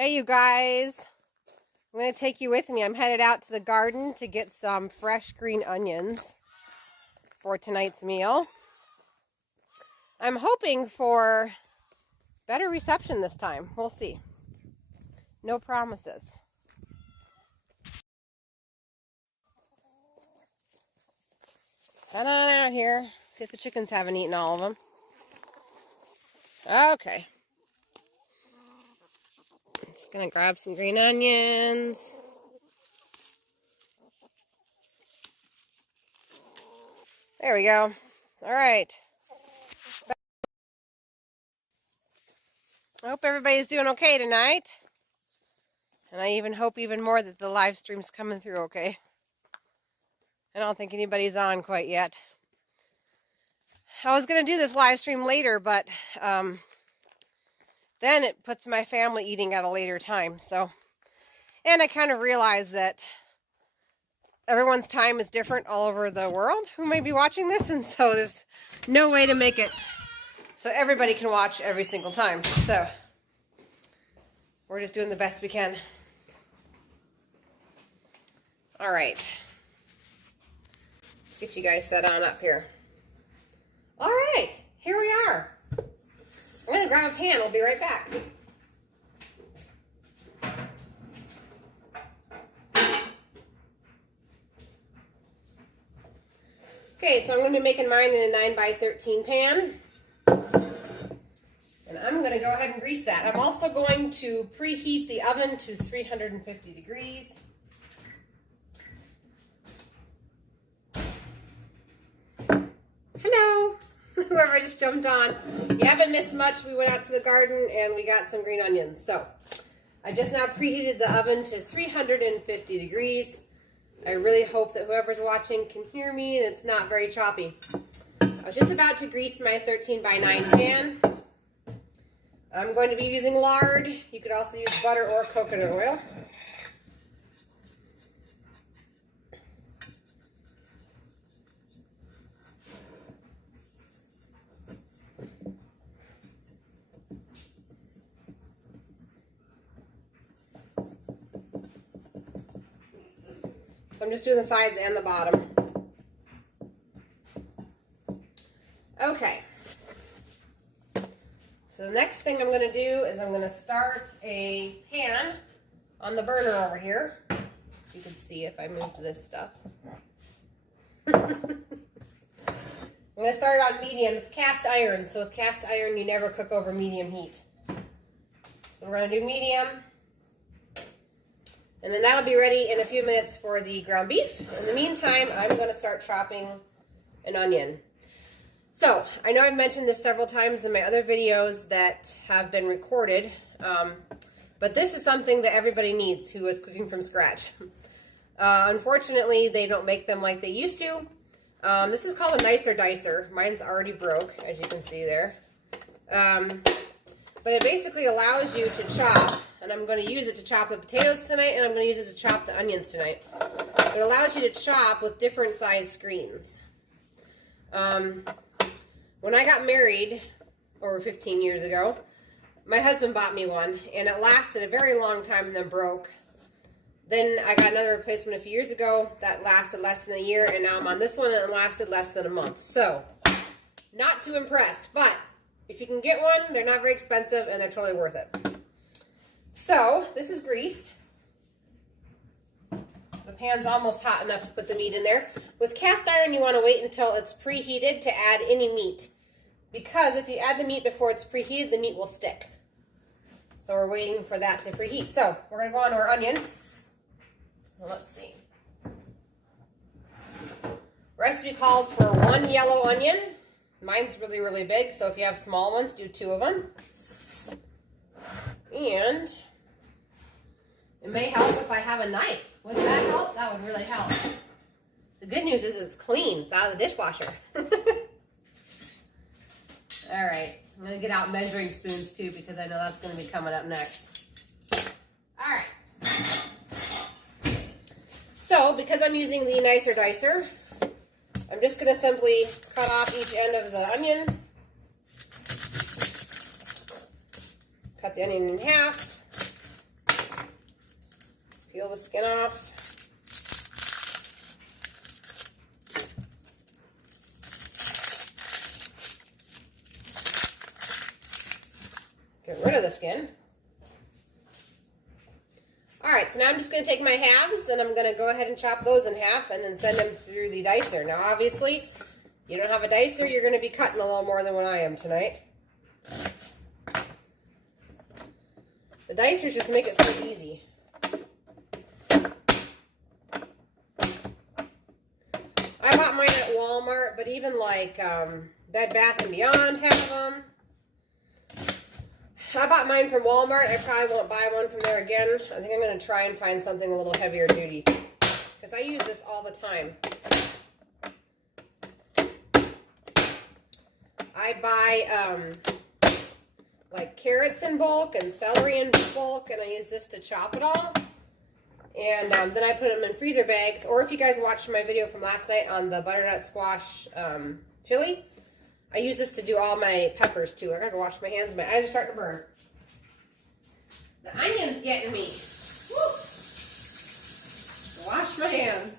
Hey you guys, I'm going to take you with me. I'm headed out to the garden to get some fresh green onions for tonight's meal. I'm hoping for better reception this time. We'll see. No promises. Head on out here. See if the chickens haven't eaten all of them. Okay. Just going to grab some green onions. There we go. All right. I hope everybody's doing okay tonight. And I even hope even more that the live stream's coming through okay. I don't think anybody's on quite yet. I was going to do this live stream later, but then it puts my family eating at a later time. So, and I kind of realized that everyone's time is different all over the world who may be watching this, and so there's no way to make it so everybody can watch every single time. So we're just doing the best we can. All right. Let's get you guys set on up here. All right, here we are. I'm going to grab a pan. I'll be right back. Okay, so I'm going to be making mine in a 9x13 pan. And I'm going to go ahead and grease that. I'm also going to preheat the oven to 350 degrees. Hello, whoever just jumped on. You haven't missed much. We went out to the garden and we got some green onions. So I just now preheated the oven to 350 degrees. I really hope that whoever's watching can hear me and it's not very choppy. I was just about to grease my 13x9 pan. I'm going to be using lard. You could also use butter or coconut oil. So I'm just doing the sides and the bottom. Okay. So the next thing I'm going to do is I'm going to start a pan on the burner over here. You can see if I move this stuff. I'm going to start it on medium. It's cast iron, so with cast iron you never cook over medium heat. So we're going to do medium. And then that'll be ready in a few minutes for the ground beef. In the meantime, I'm going to start chopping an onion. So, I know I've mentioned this several times in my other videos that have been recorded, but this is something that everybody needs who is cooking from scratch. Unfortunately, they don't make them like they used to. This is called a nicer dicer. Mine's already broke, as you can see there. But it basically allows you to chop, and I'm going to use it to chop the potatoes tonight, and I'm going to use it to chop the onions tonight. It allows you to chop with different size screens. When I got married over 15 years ago, my husband bought me one, and it lasted a very long time and then broke. Then I got another replacement a few years ago that lasted less than a year, and now I'm on this one and it lasted less than a month. So, not too impressed, but if you can get one, they're not very expensive and they're totally worth it. So, this is greased. The pan's almost hot enough to put the meat in there. With cast iron, you want to wait until it's preheated to add any meat. Because if you add the meat before it's preheated, the meat will stick. So we're waiting for that to preheat. So we're going to go on to our onion. Well, let's see. Recipe calls for 1 yellow onion. Mine's really, really big, so if you have small ones, do 2 of them. And it may help if I have a knife. Would that help? That would really help. The good news is it's clean. It's out of the dishwasher. All right. I'm going to get out measuring spoons too because I know that's going to be coming up next. All right. So because I'm using the nicer dicer, I'm just going to simply cut off each end of the onion. Cut the onion in half. Peel the skin off. Get rid of the skin. Alright, so now I'm just going to take my halves and I'm going to go ahead and chop those in half and then send them through the dicer. Now obviously, you don't have a dicer, you're going to be cutting a little more than what I am tonight. The dicers just make it so easy. I bought mine at Walmart, but even like Bed Bath & Beyond have them. I bought mine from Walmart. I probably won't buy one from there again. I think I'm going to try and find something a little heavier duty, because I use this all the time. I buy like carrots in bulk and celery in bulk, and I use this to chop it all. And then I put them in freezer bags. Or if you guys watched my video from last night on the butternut squash chili, I use this to do all my peppers too. I gotta go wash my hands. My eyes are starting to burn. The onion's getting me. Woo! Wash my hands.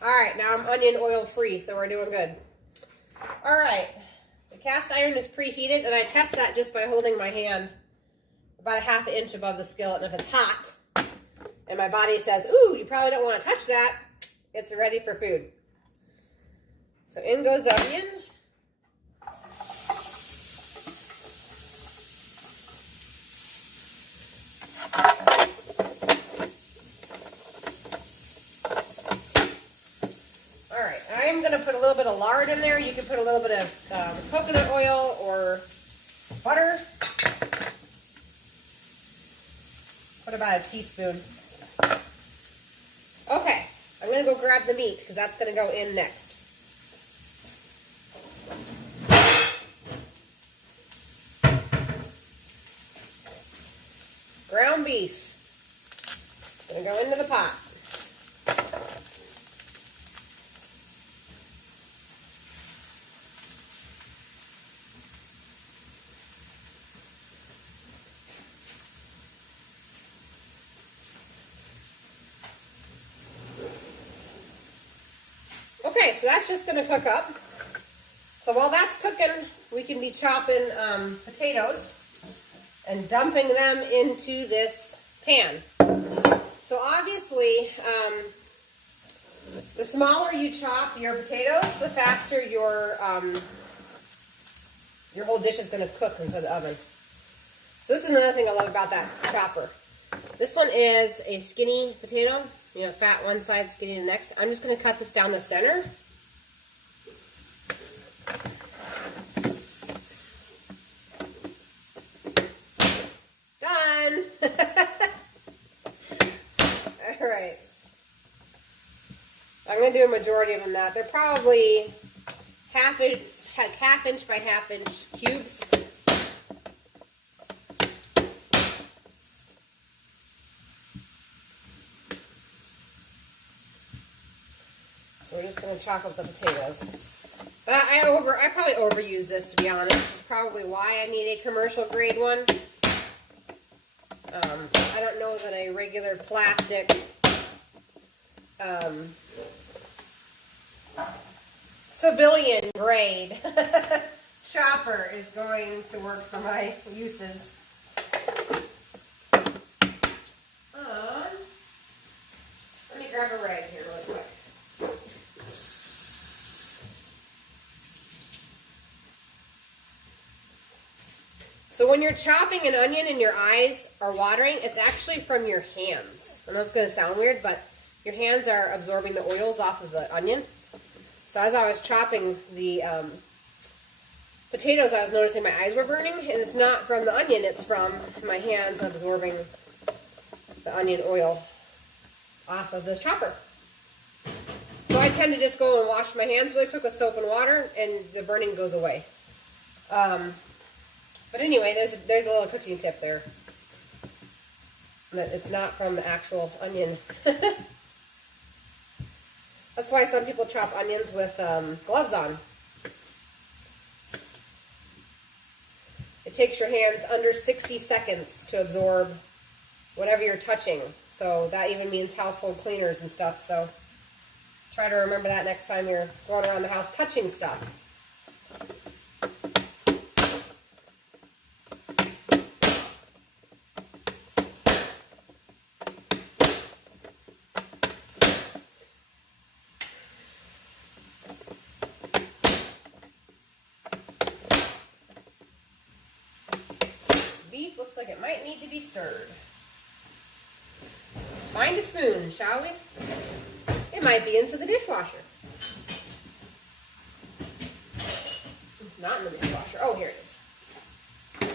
Alright, now I'm onion oil free, so we're doing good. Alright, the cast iron is preheated, and I test that just by holding my hand about a ½ inch above the skillet. And if it's hot, and my body says, ooh, you probably don't want to touch that, it's ready for food. So in goes the onion. Alright, I'm going to put a little bit of lard in there. You can put a little bit of coconut oil or butter. Put about a teaspoon. Okay, I'm going to go grab the meat because that's going to go in next. Ground beef. Gonna go into the pot. Okay, so that's just gonna cook up. So while that's cooking, we can be chopping potatoes and dumping them into this pan. So obviously, the smaller you chop your potatoes, the faster your whole dish is going to cook inside the oven. So this is another thing I love about that chopper. This one is a skinny potato, you know, fat one side, skinny the next. I'm just going to cut this down the center. Done! Alright. I'm going to do a majority of them that. They're probably half inch by ½ inch cubes. So we're just going to chop up the potatoes. But I probably overuse this, to be honest. Which is probably why I need a commercial grade one. I don't know that a regular plastic civilian grade chopper is going to work for my uses. Let me grab a rag here real quick. So when you're chopping an onion and your eyes are watering, it's actually from your hands. I know it's going to sound weird, but your hands are absorbing the oils off of the onion. So as I was chopping the potatoes, I was noticing my eyes were burning, and it's not from the onion, it's from my hands absorbing the onion oil off of the chopper. So I tend to just go and wash my hands really quick with soap and water, and the burning goes away. But anyway, there's a little cooking tip there. That it's not from the actual onion. That's why some people chop onions with gloves on. It takes your hands under 60 seconds to absorb whatever you're touching. So that even means household cleaners and stuff. So try to remember that next time you're going around the house touching stuff. Beef looks like it might need to be stirred. Find a spoon, shall we? It might be into the dishwasher. It's not in the dishwasher. Oh, here it is.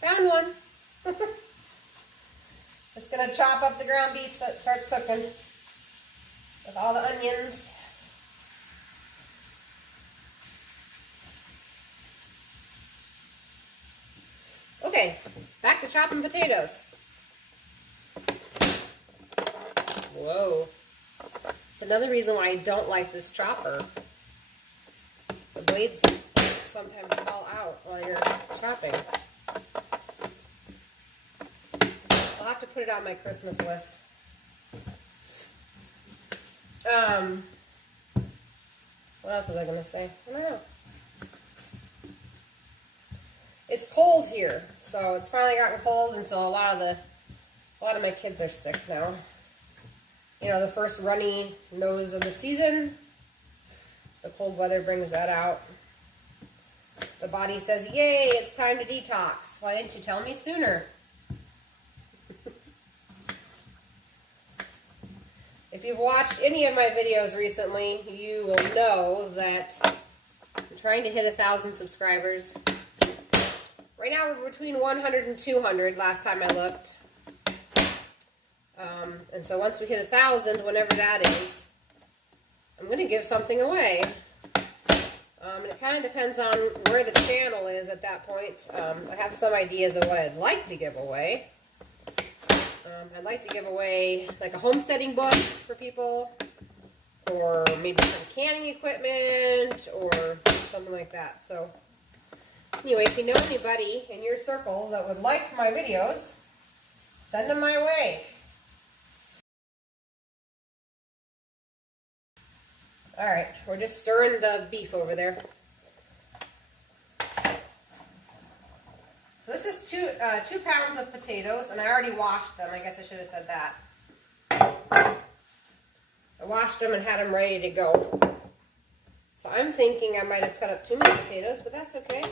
Found one. Just gonna chop up the ground beef so it starts cooking with all the onions. Okay, back to chopping potatoes. Whoa. It's another reason why I don't like this chopper. The blades sometimes fall out while you're chopping. I'll have to put it on my Christmas list. What else was I going to say? I don't know. It's cold here, so it's finally gotten cold, and so a lot of my kids are sick now. You know, the first runny nose of the season, the cold weather brings that out. The body says, yay, it's time to detox. Why didn't you tell me sooner? If you've watched any of my videos recently, you will know that I'm trying to hit 1,000 subscribers. Right now we're between 100 and 200 last time I looked. And so once we hit 1,000, whenever that is, I'm going to give something away. And it kind of depends on where the channel is at that point. I have some ideas of what I'd like to give away. I'd like to give away like a homesteading book for people, or maybe some canning equipment, or something like that. So anyway, if you know anybody in your circle that would like my videos, send them my way. All right, we're just stirring the beef over there. So this is 2 pounds of potatoes, and I already washed them. I guess I should have said that. I washed them and had them ready to go. So I'm thinking I might have cut up too many potatoes, but that's okay.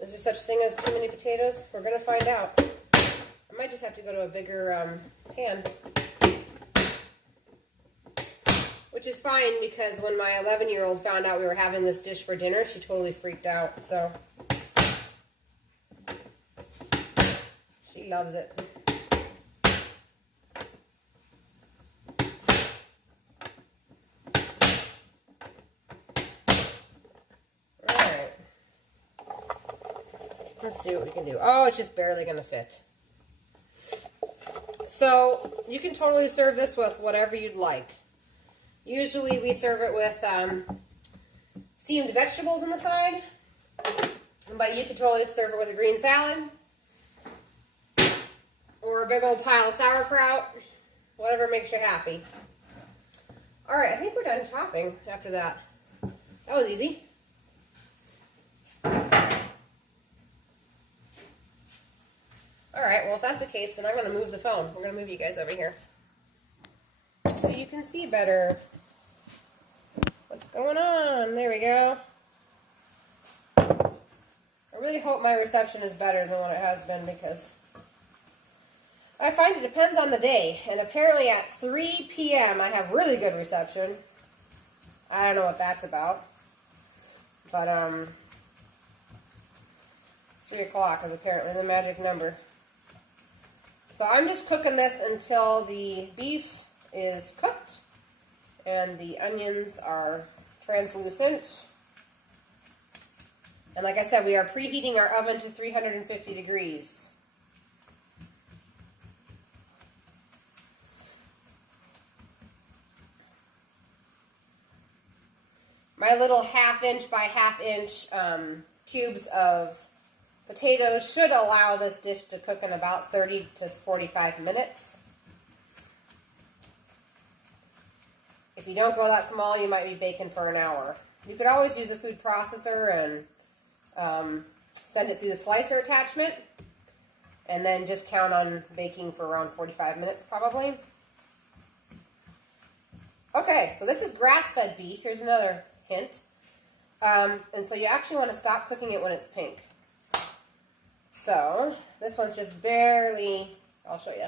Is there such thing as too many potatoes? We're going to find out. I might just have to go to a bigger pan. Which is fine, because when my 11-year-old found out we were having this dish for dinner, she totally freaked out. So she loves it. Alright. Let's see what we can do. Oh, it's just barely going to fit. So you can totally serve this with whatever you'd like. Usually we serve it with steamed vegetables on the side, but you could totally serve it with a green salad or a big old pile of sauerkraut, whatever makes you happy. All right, I think we're done chopping after that. That was easy. All right, well, if that's the case, then I'm going to move the phone. We're going to move you guys over here so you can see better what's going on. There we go. I really hope my reception is better than what it has been, because I find it depends on the day. And apparently at 3 p.m. I have really good reception. I don't know what that's about. But 3 o'clock is apparently the magic number. So I'm just cooking this until the beef is cooked and the onions are translucent. And like I said, we are preheating our oven to 350 degrees. My little 1/2 inch by 1/2 inch cubes of potatoes should allow this dish to cook in about 30 to 45 minutes. If you don't go that small, you might be baking for an hour. You could always use a food processor and send it through the slicer attachment, and then just count on baking for around 45 minutes probably. Okay, so this is grass-fed beef. Here's another hint. And so you actually want to stop cooking it when it's pink. So this one's just barely, I'll show you.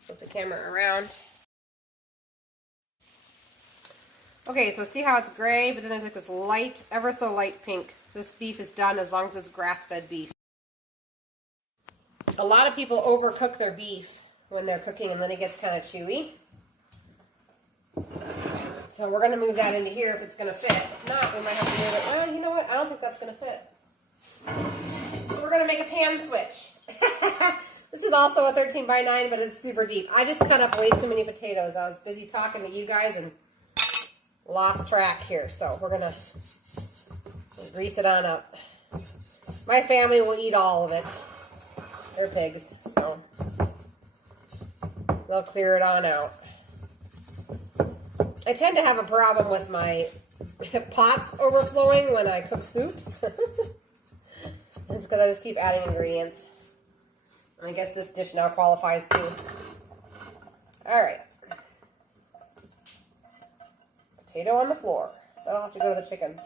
Flip the camera around. Okay, so see how it's gray, but then there's like this light, ever so light pink. This beef is done as long as it's grass-fed beef. A lot of people overcook their beef when they're cooking, and then it gets kind of chewy. So we're going to move that into here if it's going to fit. If not, we might have to move it. Well, you know what? I don't think that's going to fit. So we're going to make a pan switch. This is also a 13 by 9, but it's super deep. I just cut up way too many potatoes. I was busy talking to you guys and lost track here. So we're going to grease it on up. My family will eat all of it. They're pigs, so they'll clear it on out. I tend to have a problem with my pots overflowing when I cook soups. It's because I just keep adding ingredients. I guess this dish now qualifies too. All right. Potato on the floor. That'll have to go to the chickens.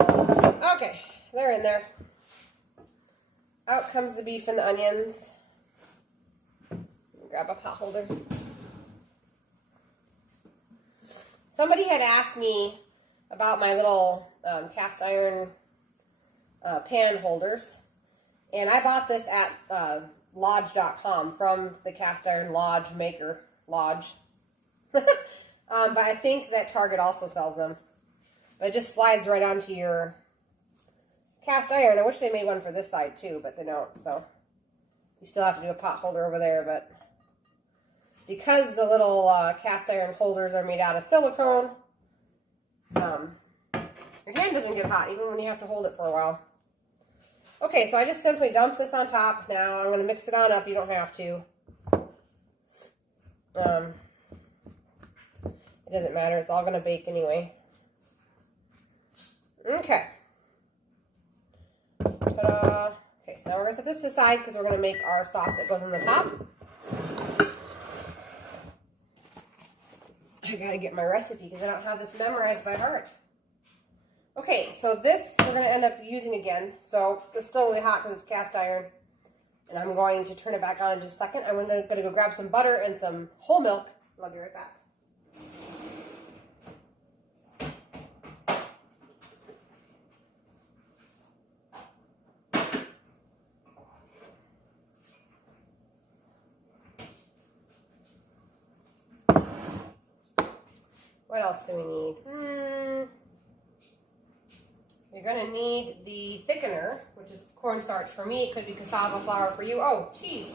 Okay, they're in there. Out comes the beef and the onions. Grab a pot holder. Somebody had asked me about my little cast iron pan holders, and I bought this at lodge.com from the cast iron lodge maker, Lodge. But I think that Target also sells them. But it just slides right onto your cast iron. I wish they made one for this side too, but they don't, so you still have to do a pot holder over there. But because the little cast iron holders are made out of silicone, your hand doesn't get hot even when you have to hold it for a while. Okay, so I just simply dump this on top. Now I'm going to mix it on up. You don't have to. It doesn't matter. It's all going to bake anyway. Okay. Ta-da. Okay, so now we're going to set this aside because we're going to make our sauce that goes on the top. I got to get my recipe because I don't have this memorized by heart. Okay, so this we're going to end up using again. So it's still really hot because it's cast iron. And I'm going to turn it back on in just a second. I'm going to go grab some butter and some whole milk. I'll be right back. What else do we need? You're going to need the thickener, which is cornstarch for me. It could be cassava flour for you. Oh, cheese.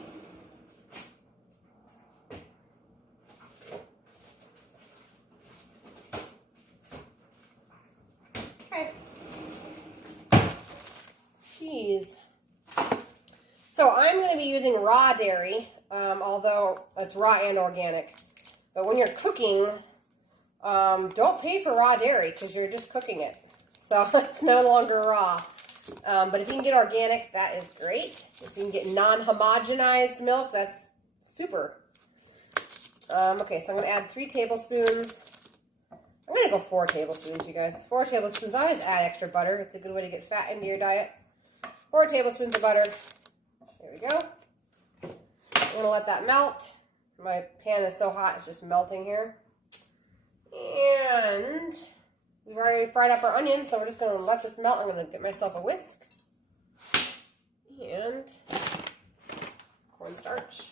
Okay. Cheese. So I'm going to be using raw dairy, although it's raw and organic. But when you're cooking, don't pay for raw dairy because you're just cooking it. So it's no longer raw. But if you can get organic, that is great. If you can get non-homogenized milk, that's super. Okay, so I'm going to add 3 tablespoons. I'm going to go 4 tablespoons, you guys. 4 tablespoons. I always add extra butter. It's a good way to get fat into your diet. 4 tablespoons of butter. There we go. I'm going to let that melt. My pan is so hot, it's just melting here. And we've already fried up our onions, so we're just going to let this melt. I'm going to get myself a whisk. And cornstarch.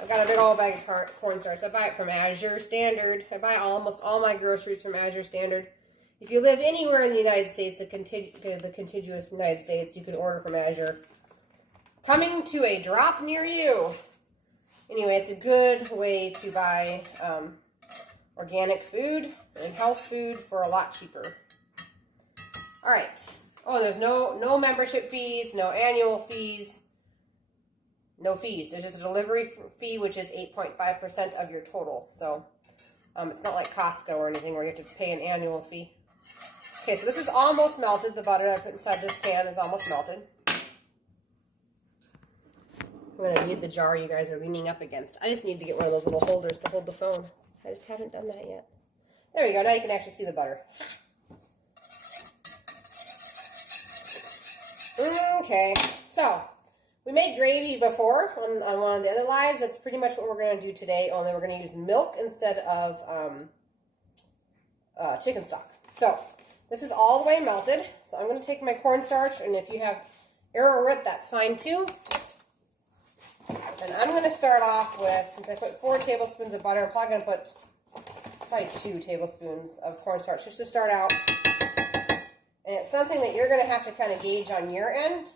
I've got a big old bag of cornstarch. I buy it from Azure Standard. I buy almost all my groceries from Azure Standard. If you live anywhere in the United States, the contiguous United States, you can order from Azure. Coming to a drop near you. Anyway, it's a good way to buy organic food and health food for a lot cheaper. All right, Oh, there's no membership fees, no annual fees, no fees. There's just a delivery fee, which is 8.5% of your total. So it's not like Costco or anything where you have to pay an annual fee. Okay, so this is almost melted. The butter I put inside this pan is almost melted. I'm going to need the jar you guys are leaning up against. I just need to get one of those little holders to hold the phone. I just haven't done that yet. There we go. Now you can actually see the butter. Okay, so we made gravy before on one of the other lives. That's pretty much what we're going to do today, only we're going to use milk instead of chicken stock. So this is all the way melted. So I'm going to take my cornstarch, and if you have arrowroot, that's fine too. And I'm going to start off with, since I put 4 tablespoons of butter, I'm probably going to put probably 2 tablespoons of cornstarch just to start out. And it's something that you're going to have to kind of gauge on your end.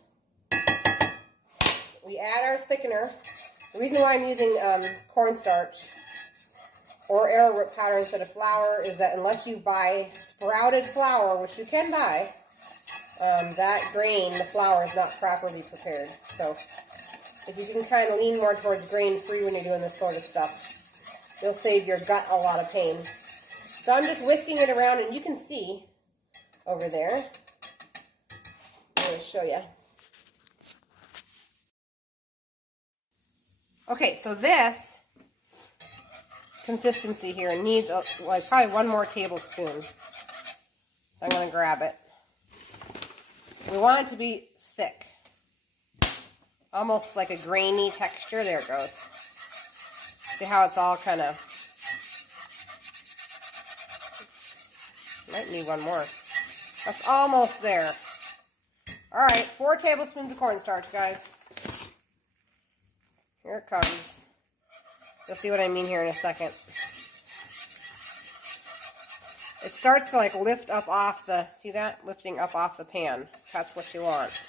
We add our thickener. The reason why I'm using cornstarch or arrowroot powder instead of flour is that unless you buy sprouted flour, which you can buy, that grain, the flour, is not properly prepared. So if you can kind of lean more towards grain-free when you're doing this sort of stuff, you'll save your gut a lot of pain. So I'm just whisking it around, and you can see over there. I'm going to show you. Okay, so this consistency here needs like probably 1 more tablespoon. So I'm going to grab it. We want it to be thick. Almost like a grainy texture. There it goes. See how it's all kind of... Might need 1 more. That's almost there. Alright, 4 tablespoons of cornstarch, guys. Here it comes. You'll see what I mean here in a second. It starts to like lift up off the... See that? Lifting up off the pan. That's what you want.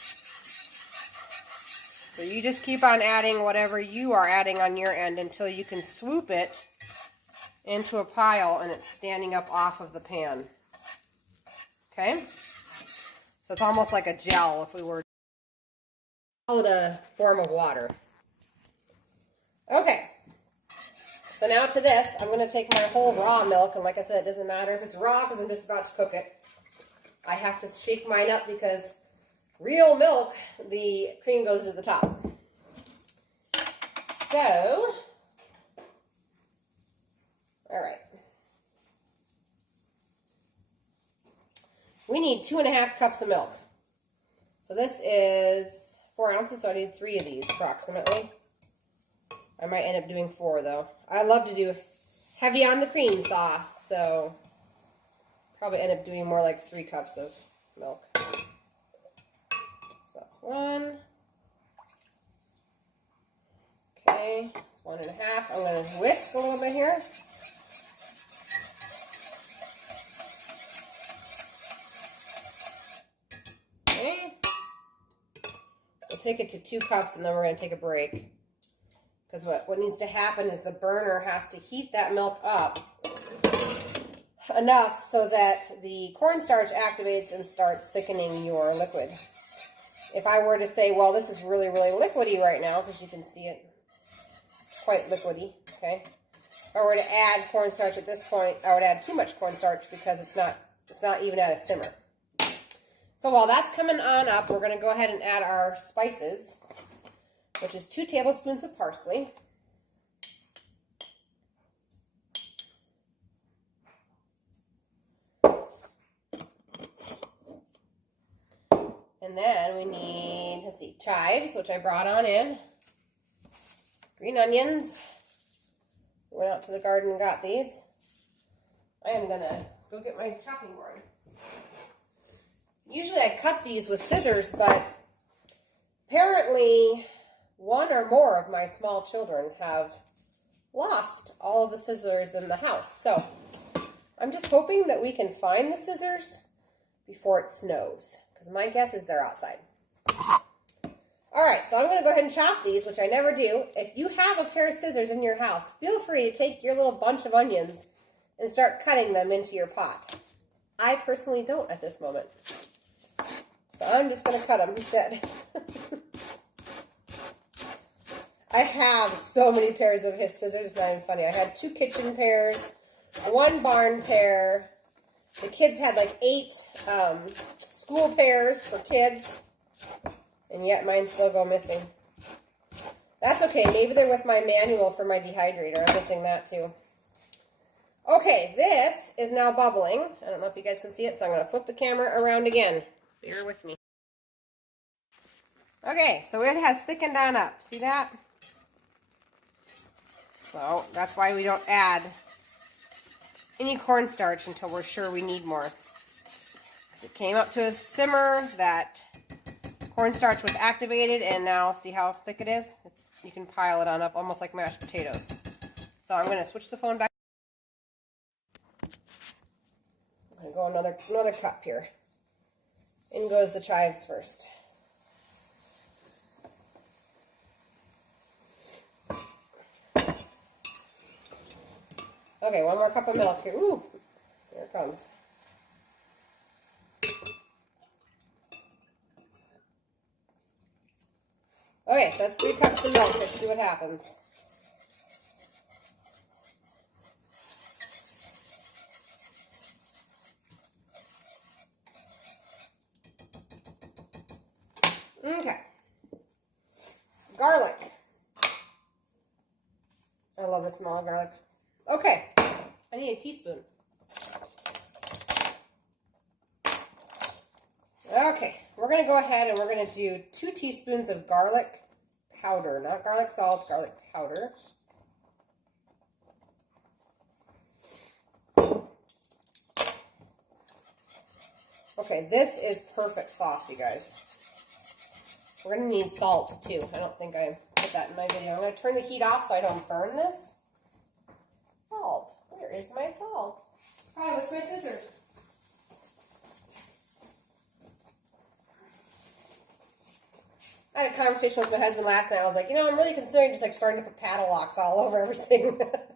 So you just keep on adding whatever you are adding on your end until you can swoop it into a pile and it's standing up off of the pan. Okay? So it's almost like a gel if we were to call it a form of water. Okay. So now to this, I'm going to take my whole raw milk, and like I said, it doesn't matter if it's raw because I'm just about to cook it. I have to shake mine up because real milk, the cream goes to the top. So, all right. We need 2.5 cups of milk. So this is 4 ounces, so I need 3 of these approximately. I might end up doing 4 though. I love to do heavy on the cream sauce, so probably end up doing more like 3 cups of milk. So that's 1. Okay, it's 1.5. I'm going to whisk a little bit here. Okay. We'll take it to 2 cups and then we're going to take a break. Because what needs to happen is the burner has to heat that milk up enough so that the cornstarch activates and starts thickening your liquid. If I were to say, well, this is really, really liquidy right now, because you can see it, it's quite liquidy, okay? If I were to add cornstarch at this point, I would add too much cornstarch because it's not even at a simmer. So while that's coming on up, we're going to go ahead and add our spices, which is 2 tablespoons of parsley. And then we need, let's see, chives, which I brought on in. Green onions. Went out to the garden and got these. I am going to go get my chopping board. Usually I cut these with scissors, but apparently 1 or more of my small children have lost all of the scissors in the house. So I'm just hoping that we can find the scissors before it snows, because my guess is they're outside. All right, so I'm going to go ahead and chop these, which I never do. If you have a pair of scissors in your house, feel free to take your little bunch of onions and start cutting them into your pot. I personally don't at this moment. So I'm just going to cut them instead. I have so many pairs of his scissors, it's not even funny. I had 2 kitchen pairs, 1 barn pair. The kids had like 8 school pairs for kids, and yet mine still go missing. That's okay. Maybe they're with my manual for my dehydrator. I'm missing that too. Okay, this is now bubbling. I don't know if you guys can see it, so I'm going to flip the camera around again. Bear with me. Okay, so it has thickened on up. See that? So that's why we don't add any cornstarch until we're sure we need more. It came up to a simmer, that cornstarch was activated, and now see how thick it is? You can pile it on up almost like mashed potatoes. So I'm going to switch the phone back. I'm going to go another cup here. In goes the chives first. Okay, 1 more cup of milk here. Ooh, here it comes. Okay, so that's 3 cups of milk. Let's see what happens. Okay. Garlic. I love the small garlic. Okay, I need a teaspoon. Okay, we're going to go ahead and we're going to do 2 teaspoons of garlic powder. Not garlic salt, garlic powder. Okay, this is perfect sauce, you guys. We're going to need salt, too. I don't think I put that in my video. I'm going to turn the heat off so I don't burn this. Salt. Where is my salt? Probably with my scissors. I had a conversation with my husband last night. I was like, you know, I'm really considering just like starting to put paddle locks all over everything. But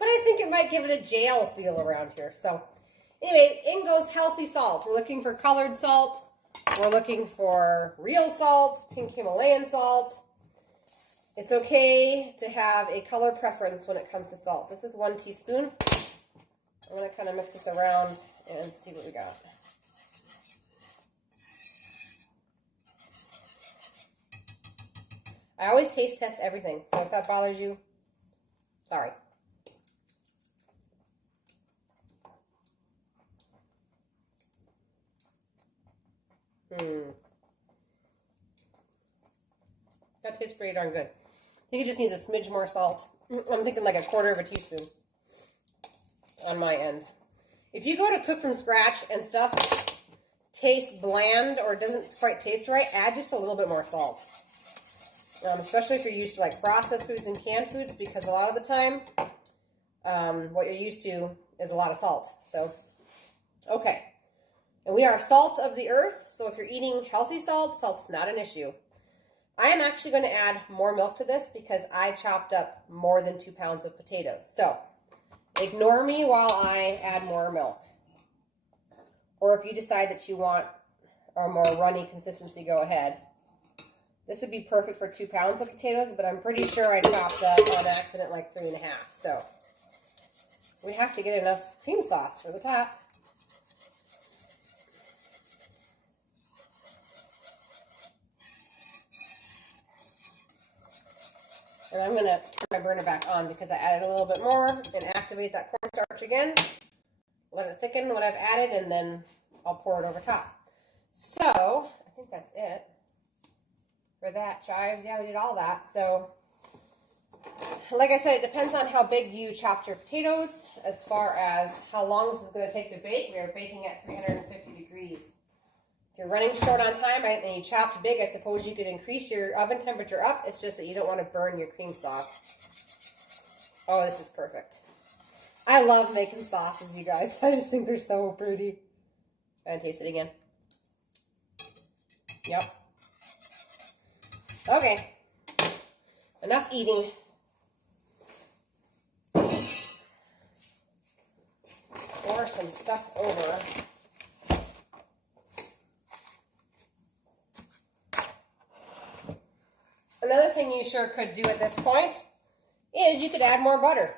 I think it might give it a jail feel around here. So anyway, in goes healthy salt. We're looking for colored salt. We're looking for real salt, pink Himalayan salt. It's okay to have a color preference when it comes to salt. This is 1 teaspoon. I'm going to kind of mix this around and see what we got. I always taste test everything, so if that bothers you, sorry. That tastes pretty darn good. I think it just needs a smidge more salt. I'm thinking like 1/4 teaspoon on my end. If you go to cook from scratch and stuff tastes bland or doesn't quite taste right, add just a little bit more salt. Especially if you're used to like processed foods and canned foods, because a lot of the time what you're used to is a lot of salt. So, okay. And we are salt of the earth, so if you're eating healthy salt, salt's not an issue. I am actually going to add more milk to this because I chopped up more than 2 pounds of potatoes. So, ignore me while I add more milk. Or if you decide that you want a more runny consistency, go ahead. This would be perfect for 2 pounds of potatoes, but I'm pretty sure I chopped up on accident like 3.5. So, we have to get enough cream sauce for the top. And I'm going to turn my burner back on because I added a little bit more and activate that cornstarch again. Let it thicken what I've added, and then I'll pour it over top. So, I think that's it for that, chives. Yeah, we did all that. So, like I said, it depends on how big you chopped your potatoes as far as how long this is going to take to bake. We are baking at 350 degrees. If you're running short on time and you chopped big, I suppose you could increase your oven temperature up. It's just that you don't want to burn your cream sauce. Oh, this is perfect. I love making sauces, you guys. I just think they're so pretty. And taste it again. Yep. Okay. Enough eating. Pour some stuff over. sure could do at this point is you could add more butter.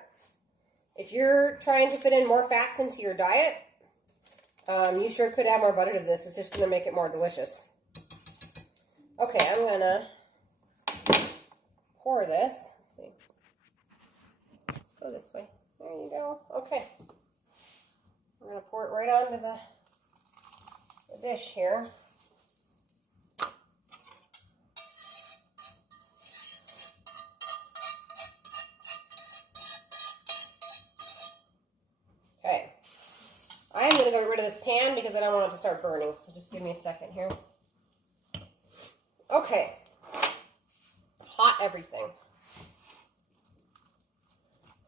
If you're trying to fit in more fats into your diet, you sure could add more butter to this. It's just going to make it more delicious. Okay, I'm going to pour this. Let's see. Let's go this way. There you go. Okay. I'm going to pour it right onto the dish here. Okay. I'm going to go get rid of this pan because I don't want it to start burning. So just give me a second here. Okay. Hot everything.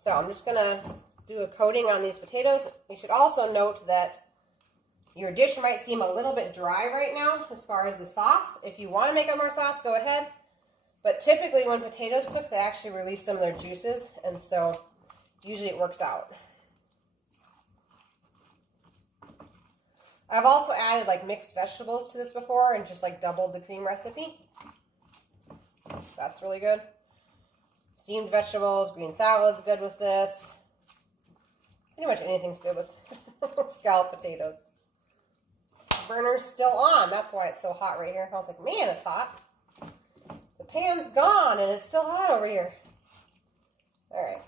So I'm just going to do a coating on these potatoes. You should also note that your dish might seem a little bit dry right now as far as the sauce. If you want to make it more sauce, go ahead. But typically when potatoes cook, they actually release some of their juices, and so usually it works out. I've also added like mixed vegetables to this before and just like doubled the cream recipe. That's really good. Steamed vegetables, green salad's good with this. Pretty much anything's good with scalloped potatoes. Burner's still on. That's why it's so hot right here. I was like, man, it's hot. The pan's gone and it's still hot over here. All right.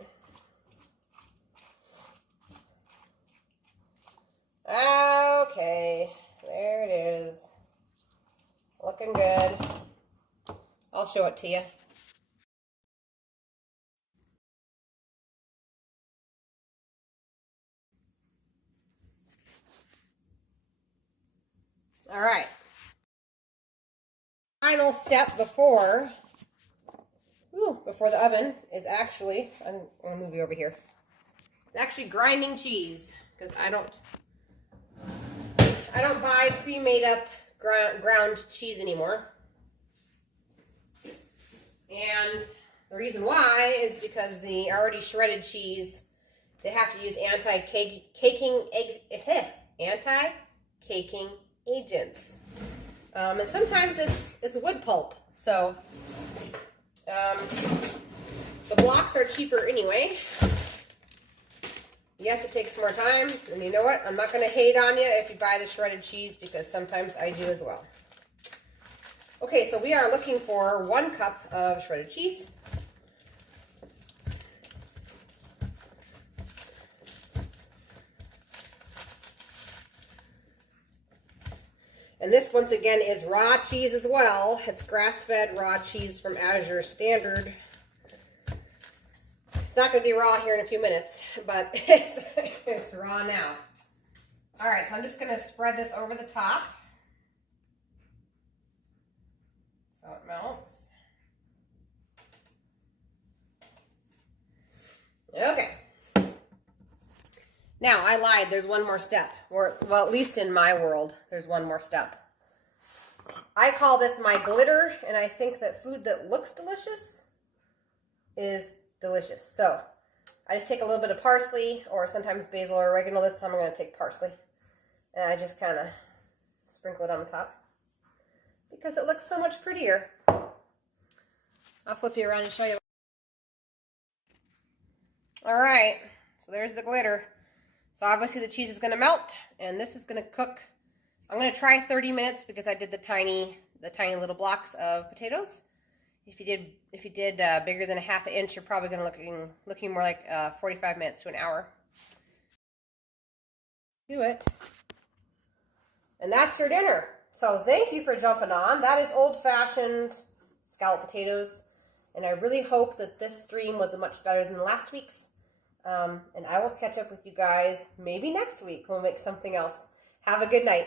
Okay, there it is. Looking good. I'll show it to you. All right. Final step before the oven is actually, I'm going to move you over here. It's actually grinding cheese, because I don't buy pre-made up ground cheese anymore. And the reason why is because the already shredded cheese, they have to use anti-caking agents. And sometimes it's wood pulp. So the blocks are cheaper anyway. Yes, it takes more time, and you know what? I'm not going to hate on you if you buy the shredded cheese, because sometimes I do as well. Okay, so we are looking for 1 cup of shredded cheese. And this, once again, is raw cheese as well. It's grass-fed raw cheese from Azure Standard. It's not going to be raw here in a few minutes, but it's raw now. All right, so I'm just going to spread this over the top so it melts. Okay. Now, I lied. There's one more step. Or, well, at least in my world, there's one more step. I call this my glitter, and I think that food that looks delicious is delicious. So I just take a little bit of parsley, or sometimes basil or oregano. This time I'm going to take parsley. And I just kind of sprinkle it on the top because it looks so much prettier. I'll flip you around and show you. All right, so there's the glitter. So obviously the cheese is going to melt, and this is going to cook. I'm going to try 30 minutes because I did the tiny little blocks of potatoes. If you did bigger than a ½ inch, you're probably going to looking more like 45 minutes to an hour. Do it. And that's your dinner. So thank you for jumping on. That is old-fashioned scalloped potatoes. And I really hope that this stream was much better than last week's. And I will catch up with you guys maybe next week. We'll make something else. Have a good night.